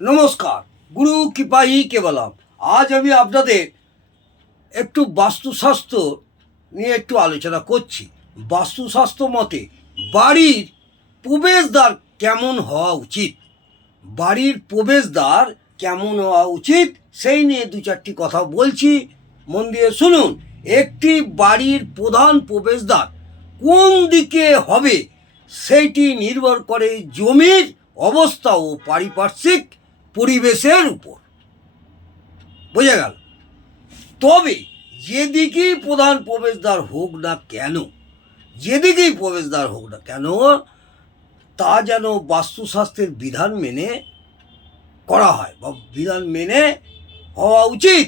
নমস্কার, গুরু কৃপাই কেবলম। আজ আমি আপনাদের একটু বাস্তুশাস্ত্র নিয়ে একটু আলোচনা করছি। বাস্তুশাস্ত্র মতে বাড়ির প্রবেশদ্বার কেমন হওয়া উচিত? বাড়ির প্রবেশদ্বার কেমন হওয়া উচিত? সেই নিয়ে দু চারটি কথা বলছি। মন দিয়ে শুনুন, একটি বাড়ির প্রধান প্রবেশদ্বার কোন দিকে হবে? সেইটি নির্ভর করে জমির অবস্থা ও পারিপার্শ্বিক পরিবেশের উপর। বোঝা গেল? তবে যেদিকেই প্রধান প্রবেশদ্বার হোক না কেন, যেদিকেই প্রবেশদ্বার হোক না কেন, তা যেন বাস্তুশাস্ত্রের বিধান মেনে করা হয় বা বিধান মেনে হওয়া উচিত।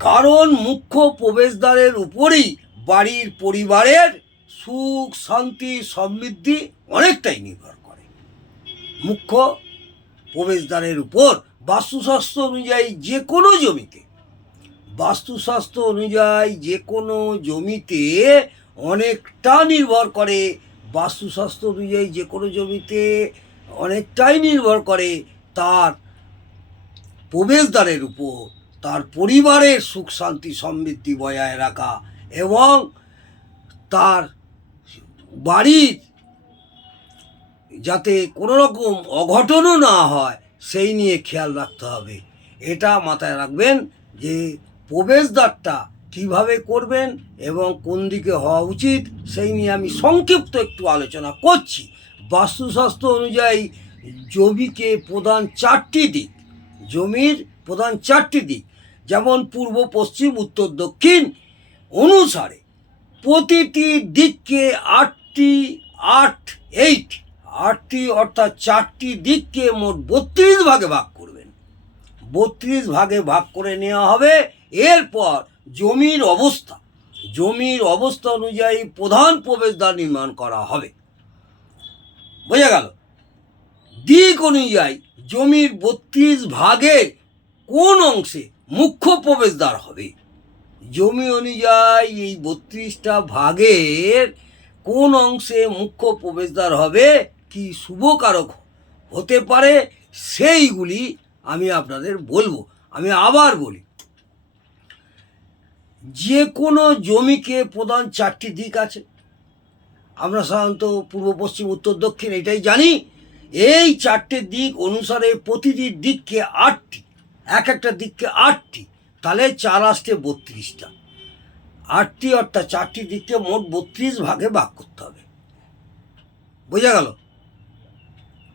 কারণ মুখ্য প্রবেশদ্বারের উপরেই বাড়ির পরিবারের সুখ, শান্তি, সমৃদ্ধি অনেকটাই নির্ভর করে। মুখ্য প্রবেশদ্বারের উপর বাস্তুশাস্ত্র অনুযায়ী যে কোনো জমিতে, বাস্তুশাস্ত্র অনুযায়ী যে কোনো জমিতে অনেকটা নির্ভর করে, বাস্তুশাস্ত্র অনুযায়ী যে কোনো জমিতে অনেকটাই নির্ভর করে তার প্রবেশদ্বারের উপর, তার পরিবারের সুখ, শান্তি, সমৃদ্ধি বজায় রাখা এবং তার বাড়ির যাতে কোনো রকম অঘটনও না হয়, সেই নিয়ে খেয়াল রাখতে হবে। এটা মাথায় রাখবেন যে প্রবেশদ্বারটা কীভাবে করবেন এবং কোন দিকে হওয়া উচিত, সেই নিয়ে আমি সংক্ষিপ্ত একটু আলোচনা করছি। বাস্তুশাস্ত্র অনুযায়ী জমিকে প্রধান চারটি দিক, জমির প্রধান চারটি দিক, যেমন পূর্ব, পশ্চিম, উত্তর, দক্ষিণ অনুসারে প্রতিটি দিককে আটটি আট, এইট আটটি অর্থাৎ চারটি দিককে মোট বত্রিশ ভাগে ভাগ করবেন। বত্রিশ ভাগে ভাগ করে নেওয়া হবে। এরপর জমির অবস্থা। জমির অবস্থা অনুযায়ী প্রধান প্রবেশদ্বার নির্মাণ করা হবে। বোঝা গেল? দিক অনুযায়ী জমির বত্রিশ ভাগের কোন অংশে মুখ্য প্রবেশদ্বার হবে? জমি অনুযায়ী এই বত্রিশটা ভাগের কোন অংশে মুখ্য প্রবেশদ্বার হবে? কি শুভকারক হতে পারে সেইগুলি আমি আপনাদের বলব। আমি আবার বলি, যে কোনো জমিকে প্রধান চারটি দিক আছে। আমরা সাধারণত পূর্ব, পশ্চিম, উত্তর, দক্ষিণ এটাই জানি। এই চারটে দিক অনুসারে প্রতিটি দিককে আটটি, এক একটা দিককে আটটি, তাহলে চার আসতে বত্রিশটা। আটটি অর্থাৎ চারটি দিককে মোট বত্রিশ ভাগে ভাগ করতে হবে। বোঝা গেল?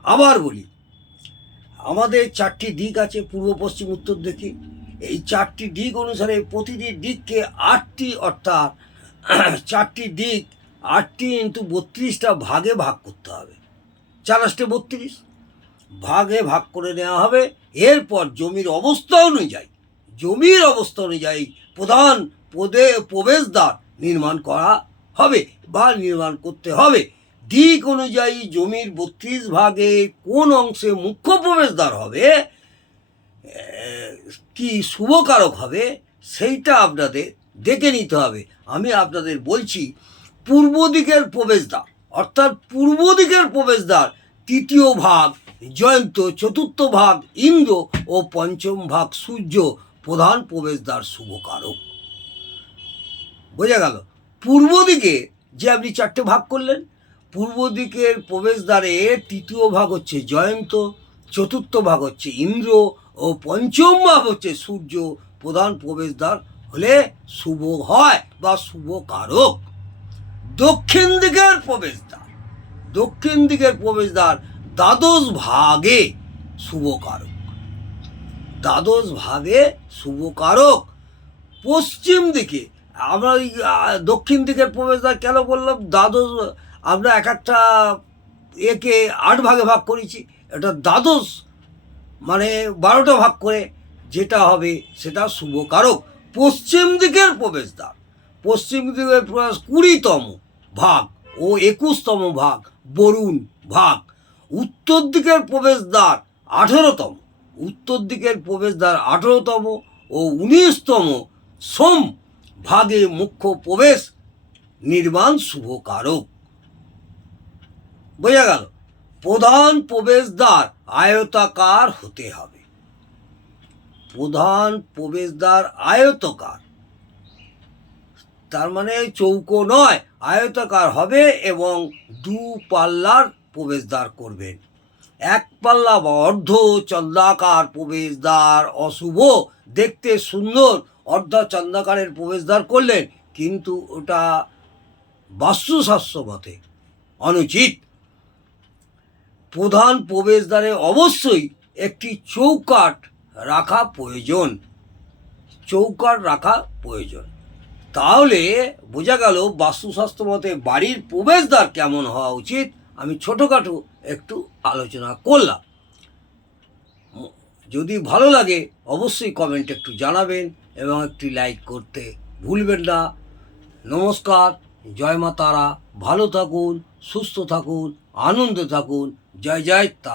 আবার বলি, আমাদের চারটি দিক আছে পূর্ব, পশ্চিম, উত্তর দিকে এই চারটি দিক অনুসারে প্রতিটি দিককে আটটি, অর্থাৎ চারটি দিক আটটি ইন্টু বত্রিশটা ভাগে ভাগ করতে হবে। চার বত্রিশ, ভাগে ভাগ করে নেওয়া হবে। এরপর জমির অবস্থা অনুযায়ী, জমির অবস্থা অনুযায়ী প্রধান পদে প্রবেশদ্বার নির্মাণ করা হবে বা নির্মাণ করতে হবে। দিক অনুযায়ী জমির বত্রিশ ভাগে কোন অংশে মুখ্য প্রবেশদ্বার হবে কি শুভকারক হবে, সেইটা আপনাদের দেখে নিতে হবে। আমি আপনাদের বলছি, পূর্ব দিকের প্রবেশদ্বার, অর্থাৎ পূর্ব দিকের প্রবেশদ্বার, তৃতীয় ভাগ জয়ন্ত, চতুর্থ ভাগ ইন্দ্র ও পঞ্চম ভাগ সূর্য, প্রধান প্রবেশদ্বার শুভকারক। বোঝা গেল? পূর্ব দিকে যে আপনি চারটে ভাগ করলেন পূর্ব দিকের প্রবেশদ্বারে তৃতীয় ভাগ হচ্ছে জয়ন্ত, চতুর্থ ভাগ হচ্ছে ইন্দ্র ও পঞ্চম ভাগ হচ্ছে সূর্য। প্রধান প্রবেশদ্বার হলে শুভ হয় বা শুভ কারক। দক্ষিণ দিকের প্রবেশদ্বার। দক্ষিণ দিকের প্রবেশদ্বার দ্বাদশ ভাগে শুভ কারক। দ্বাদশ ভাগে শুভ কারক। পশ্চিম দিকে আমরা দক্ষিণ দিকের প্রবেশদ্বার কেন বললাম? দ্বাদশ আমরা এক একটা একে আট ভাগে ভাগ করেছি। এটা দ্বাদশ মানে বারোটা ভাগ করে যেটা হবে সেটা শুভকারক পশ্চিম দিকের প্রবেশদ্বার। পশ্চিম দিকের প্রবেশ কুড়িতম ভাগ ও একুশতম ভাগ বরুণ ভাগ। উত্তর দিকের প্রবেশদ্বার আঠেরোতম। উত্তর দিকের প্রবেশদ্বার আঠেরোতম ও উনিশতম সোম ভাগে মুখ্য প্রবেশ নির্মাণ শুভ কারক। বোঝা গেল, প্রধান প্রবেশদ্বার আয়তাকার হতে হবে। প্রধান প্রবেশদ্বার আয়তকার। তার মানে চৌকো নয়, আয়তাকার হবে এবং দু পাল্লার প্রবেশদ্বার করবেন। এক পাল্লা বা অর্ধ চন্দ্রাকার প্রবেশদ্বার অশুভ, দেখতে সুন্দর, অর্ধ চন্দ্রাকারের প্রবেশদ্বার করলেন, কিন্তু ওটা বাস্তুশাস্ত্র মতে অনুচিত। প্রধান প্রবেশদ্বারে অবশ্যই একটি চৌকাট রাখা প্রয়োজন। চৌকাট রাখা প্রয়োজন। তাহলে বোঝা গেল বাস্তুশাস্ত্র মতে বাড়ির প্রবেশদ্বার কেমন হওয়া উচিত? আমি ছোটোখাটো একটু আলোচনা করলাম। যদি ভালো লাগে অবশ্যই কমেন্ট একটু জানাবেন এবং একটি লাইক করতে ভুলবেন না। নমস্কার, জয় মা তারা। ভালো থাকুন, সুস্থ থাকুন, আনন্দে থাকুন। জয় জয় তা